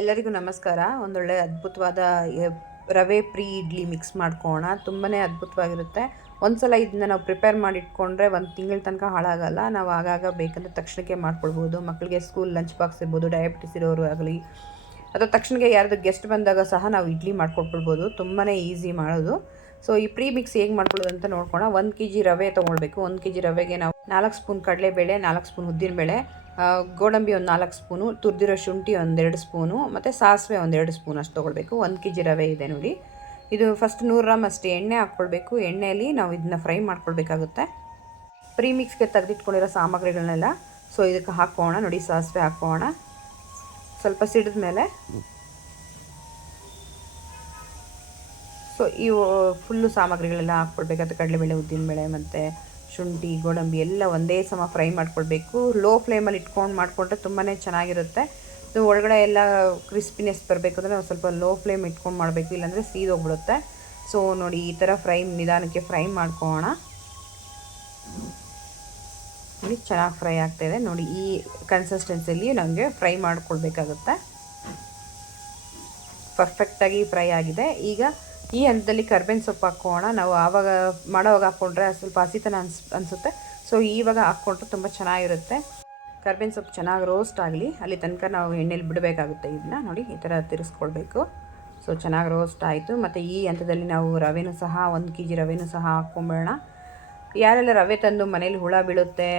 ಎಲ್ಲರಿಗೂ ನಮಸ್ಕಾರ. ಒಂದೊಳ್ಳೆ ಅದ್ಭುತವಾದ ರವೆ ಪ್ರೀ ಇಡ್ಲಿ ಮಿಕ್ಸ್ ಮಾಡ್ಕೊಳ್ಳೋಣ. ತುಂಬಾ ಅದ್ಭುತವಾಗಿರುತ್ತೆ. ಒಂದ್ಸಲ ಇದನ್ನ ನಾವು ಪ್ರಿಪೇರ್ ಮಾಡಿ ಇಟ್ಕೊಂಡ್ರೆ ಒಂದು ತಿಂಗಳ ತನಕ ಹಾಳಾಗಲ್ಲ. ನಾವು ಆಗಾಗ ಬೇಕಂದ್ರೆ ತಕ್ಷಣಕ್ಕೆ ಮಾಡ್ಕೊಳ್ಬೋದು. ಮಕ್ಕಳಿಗೆ ಸ್ಕೂಲ್ ಲಂಚ್ ಬಾಕ್ಸ್ ಇರ್ಬೋದು, ಡಯಾಬಿಟಿಸ್ ಇರೋರು ಆಗಲಿ, ಅಥವಾ ತಕ್ಷಣಕ್ಕೆ ಯಾರಾದರೂ ಗೆಸ್ಟ್ ಬಂದಾಗ ಸಹ ನಾವು ಇಡ್ಲಿ ಮಾಡ್ಕೊಟ್ಬಿಡ್ಬೋದು. ತುಂಬಾ ಈಸಿ ಮಾಡೋದು. ಸೊ ಈ ಪ್ರೀ ಮಿಕ್ಸ್ ಹೇಗೆ ಮಾಡ್ಕೊಳ್ಳೋದು ಅಂತ ನೋಡ್ಕೋಣ. 1 kg ರವೆ ತೊಗೊಳ್ಬೇಕು. 1 kg ರವೆಗೆ ನಾವು 4 ಸ್ಪೂನ್ ಕಡಲೆಬೇಳೆ, 4 ಸ್ಪೂನ್ ಉದ್ದಿನಬೇಳೆ, ಗೋಡಂಬಿ ಒಂದು 4 ಸ್ಪೂನು, ತುರಿದಿರೋ ಶುಂಠಿ ಒಂದು 2 ಸ್ಪೂನು, ಮತ್ತು ಸಾಸಿವೆ ಒಂದು 2 ಸ್ಪೂನ್ ಅಷ್ಟು ತೊಗೊಳ್ಬೇಕು. 1 kg ರವೆ ಇದೆ ನೋಡಿ. ಇದು ಫಸ್ಟ್ 100 ಗ್ರಾಮ್ ಅಷ್ಟು ಎಣ್ಣೆ ಹಾಕ್ಕೊಳ್ಬೇಕು. ಎಣ್ಣೆಯಲ್ಲಿ ನಾವು ಇದನ್ನ ಫ್ರೈ ಮಾಡ್ಕೊಳ್ಬೇಕಾಗುತ್ತೆ. ಪ್ರೀ ಮಿಕ್ಸ್ಗೆ ತೆಗೆದಿಟ್ಕೊಂಡಿರೋ ಸಾಮಗ್ರಿಗಳನ್ನೆಲ್ಲ ಇದಕ್ಕೆ ಹಾಕೋಣ. ನೋಡಿ, ಸಾಸಿವೆ ಹಾಕೋಣ. ಸ್ವಲ್ಪ ಸಿಡಿದ ಮೇಲೆ ಇವು ಫುಲ್ಲು ಸಾಮಗ್ರಿಗಳೆಲ್ಲ ಹಾಕ್ಕೊಳ್ಬೇಕಾಗುತ್ತೆ. ಕಡಲೆಬೇಳೆ, ಉದ್ದಿನಬೇಳೆ ಮತ್ತು ಶುಂಠಿ, ಗೋಡಂಬಿ ಎಲ್ಲ ಒಂದೇ ಸಮ ಫ್ರೈ ಮಾಡ್ಕೊಳ್ಬೇಕು. ಲೋ ಫ್ಲೇಮಲ್ಲಿ ಇಟ್ಕೊಂಡು ಮಾಡಿಕೊಂಡ್ರೆ ತುಂಬಾ ಚೆನ್ನಾಗಿರುತ್ತೆ. ಇದು ಒಳಗಡೆ ಎಲ್ಲ ಕ್ರಿಸ್ಪಿನೆಸ್ ಬರಬೇಕು ಅಂದರೆ ನಾವು ಸ್ವಲ್ಪ ಲೋ ಫ್ಲೇಮ್ ಇಟ್ಕೊಂಡು ಮಾಡಬೇಕು, ಇಲ್ಲಾಂದರೆ ಸೀದೋಗ್ಬಿಡುತ್ತೆ. ಸೊ ನೋಡಿ, ಈ ಥರ ನಿಧಾನಕ್ಕೆ ಫ್ರೈ ಮಾಡ್ಕೊಳ್ಳೋಣ. ನೋಡಿ, ಚೆನ್ನಾಗಿ ಫ್ರೈ ಆಗ್ತಾಯಿದೆ ನೋಡಿ. ಈ ಕನ್ಸಿಸ್ಟೆನ್ಸಿಯಲ್ಲಿ ನಮಗೆ ಫ್ರೈ ಮಾಡ್ಕೊಳ್ಬೇಕಾಗುತ್ತೆ. ಪರ್ಫೆಕ್ಟಾಗಿ ಫ್ರೈ ಆಗಿದೆ. ಈಗ ಈ ಹಂತದಲ್ಲಿ ಕರ್ಬೇವಿನ ಸೊಪ್ಪು ಹಾಕ್ಕೋಣ. ನಾವು ಆವಾಗ ಮಾಡೋವಾಗ ಹಾಕ್ಕೊಂಡ್ರೆ ಸ್ವಲ್ಪ ಹಸಿತನ ಅನಿಸುತ್ತೆ. ಸೊ ಇವಾಗ ಹಾಕ್ಕೊಂಡ್ರೆ ತುಂಬ ಚೆನ್ನಾಗಿರುತ್ತೆ. ಕರ್ಬೇವಿನ ಸೊಪ್ಪು ಚೆನ್ನಾಗಿ ರೋಸ್ಟ್ ಆಗಲಿ, ಅಲ್ಲಿ ತನಕ ನಾವು ಎಣ್ಣೆಲಿ ಬಿಡಬೇಕಾಗುತ್ತೆ. ಇದನ್ನ ನೋಡಿ, ಈ ಥರ ತಿರ್ಸ್ಕೊಳ್ಬೇಕು. ಸೊ ಚೆನ್ನಾಗಿ ರೋಸ್ಟ್ ಆಯಿತು. ಮತ್ತು ಈ ಹಂತದಲ್ಲಿ ನಾವು ರವೆನೂ ಸಹ 1 kg ರವೆನೂ ಸಹ ಹಾಕ್ಕೊಂಬೇಡ. ಯಾರೆಲ್ಲ ರವೆ ತಂದು ಮನೇಲಿ ಹುಳ ಬೀಳುತ್ತೆ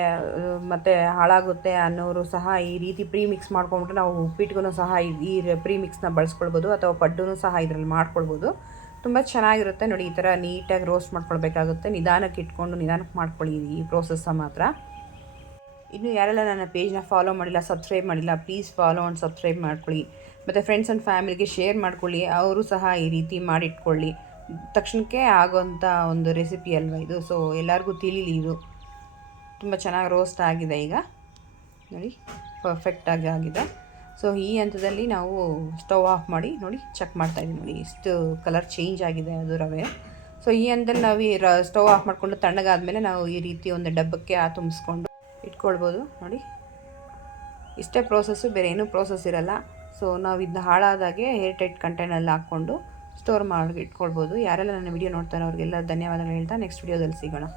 ಮತ್ತು ಹಾಳಾಗುತ್ತೆ ಅನ್ನೋರು ಸಹ ಈ ರೀತಿ ಪ್ರೀ ಮಿಕ್ಸ್ ಮಾಡ್ಕೊಂಡ್ಬಿಟ್ರೆ ನಾವು ಉಪ್ಪಿಟ್ಟಿಗೂ ಸಹ ಈ ಪ್ರೀ ಮಿಕ್ಸ್ನ ಬಳಸ್ಕೊಳ್ಬೋದು, ಅಥವಾ ಪಡ್ಡೂ ಸಹ ಇದರಲ್ಲಿ ಮಾಡ್ಕೊಳ್ಬೋದು. ತುಂಬ ಚೆನ್ನಾಗಿರುತ್ತೆ ನೋಡಿ. ಈ ಥರ ನೀಟಾಗಿ ರೋಸ್ಟ್ ಮಾಡ್ಕೊಳ್ಬೇಕಾಗುತ್ತೆ. ನಿಧಾನಕ್ಕೆ ಇಟ್ಕೊಂಡು ನಿಧಾನಕ್ಕೆ ಮಾಡ್ಕೊಳ್ಳಿ ಈ ಪ್ರೋಸೆಸ್ಸ ಮಾತ್ರ. ಇನ್ನು ಯಾರೆಲ್ಲ ನನ್ನ ಪೇಜ್ನ ಫಾಲೋ ಮಾಡಿಲ್ಲ, ಸಬ್ಸ್ಕ್ರೈಬ್ ಮಾಡಿಲ್ಲ, ಪ್ಲೀಸ್ ಫಾಲೋ ಆ್ಯಂಡ್ ಸಬ್ಸ್ಕ್ರೈಬ್ ಮಾಡ್ಕೊಳ್ಳಿ. ಮತ್ತು ಫ್ರೆಂಡ್ಸ್ ಆ್ಯಂಡ್ ಫ್ಯಾಮಿಲಿಗೆ ಶೇರ್ ಮಾಡ್ಕೊಳ್ಳಿ. ಅವರು ಸಹ ಈ ರೀತಿ ಮಾಡಿಟ್ಕೊಳ್ಳಿ. ತಕ್ಷಣಕ್ಕೆ ಆಗೋಂಥ ಒಂದು ರೆಸಿಪಿ ಅಲ್ವ ಇದು. ಸೊ ಎಲ್ಲರಿಗೂ ತಿಳಿಲಿ. ಇದು ತುಂಬ ಚೆನ್ನಾಗಿ ರೋಸ್ಟ್ ಆಗಿದೆ. ಈಗ ನೋಡಿ, ಪರ್ಫೆಕ್ಟಾಗಿ ಆಗಿದೆ. ಸೊ ಈ ಹಂತದಲ್ಲಿ ನಾವು ಸ್ಟವ್ ಆಫ್ ಮಾಡಿ ನೋಡಿ, ಚೆಕ್ ಮಾಡ್ತಾಯಿದ್ದೀವಿ. ನೋಡಿ, ಇಷ್ಟು ಕಲರ್ ಚೇಂಜ್ ಆಗಿದೆ ಅದು ರವೆ. ಸೊ ಈ ಹಂತದಲ್ಲಿ ನಾವು ಸ್ಟವ್ ಆಫ್ ಮಾಡಿಕೊಂಡು ತಣ್ಣಗಾದ್ಮೇಲೆ ನಾವು ಈ ರೀತಿ ಒಂದು ಡಬ್ಬಕ್ಕೆ ತುಂಬಿಸ್ಕೊಂಡು ಇಟ್ಕೊಳ್ಬೋದು. ನೋಡಿ, ಇಷ್ಟೇ ಪ್ರೋಸೆಸ್ಸು, ಬೇರೆ ಏನೂ ಪ್ರೋಸೆಸ್ ಇರಲ್ಲ. ಸೊ ನಾವು ಇದನ್ನ ಹಾಳಾದಾಗೆ ಏರ್ ಟೈಟ್ ಕಂಟೈನಲ್ಲಿ ಹಾಕ್ಕೊಂಡು ಸ್ಟೋರ್ ಮಾಡಿ ಇಟ್ಕೊಳ್ಬೋದು. ಯಾರೆಲ್ಲ ನನ್ನ ವಿಡಿಯೋ ನೋಡ್ತಾರೋ ಅವ್ರಿಗೆಲ್ಲ ಧನ್ಯವಾದಗಳು ಹೇಳ್ತಾ ನೆಕ್ಸ್ಟ್ ವಿಡಿಯೋದಲ್ಲಿ ಸಿಗೋಣ.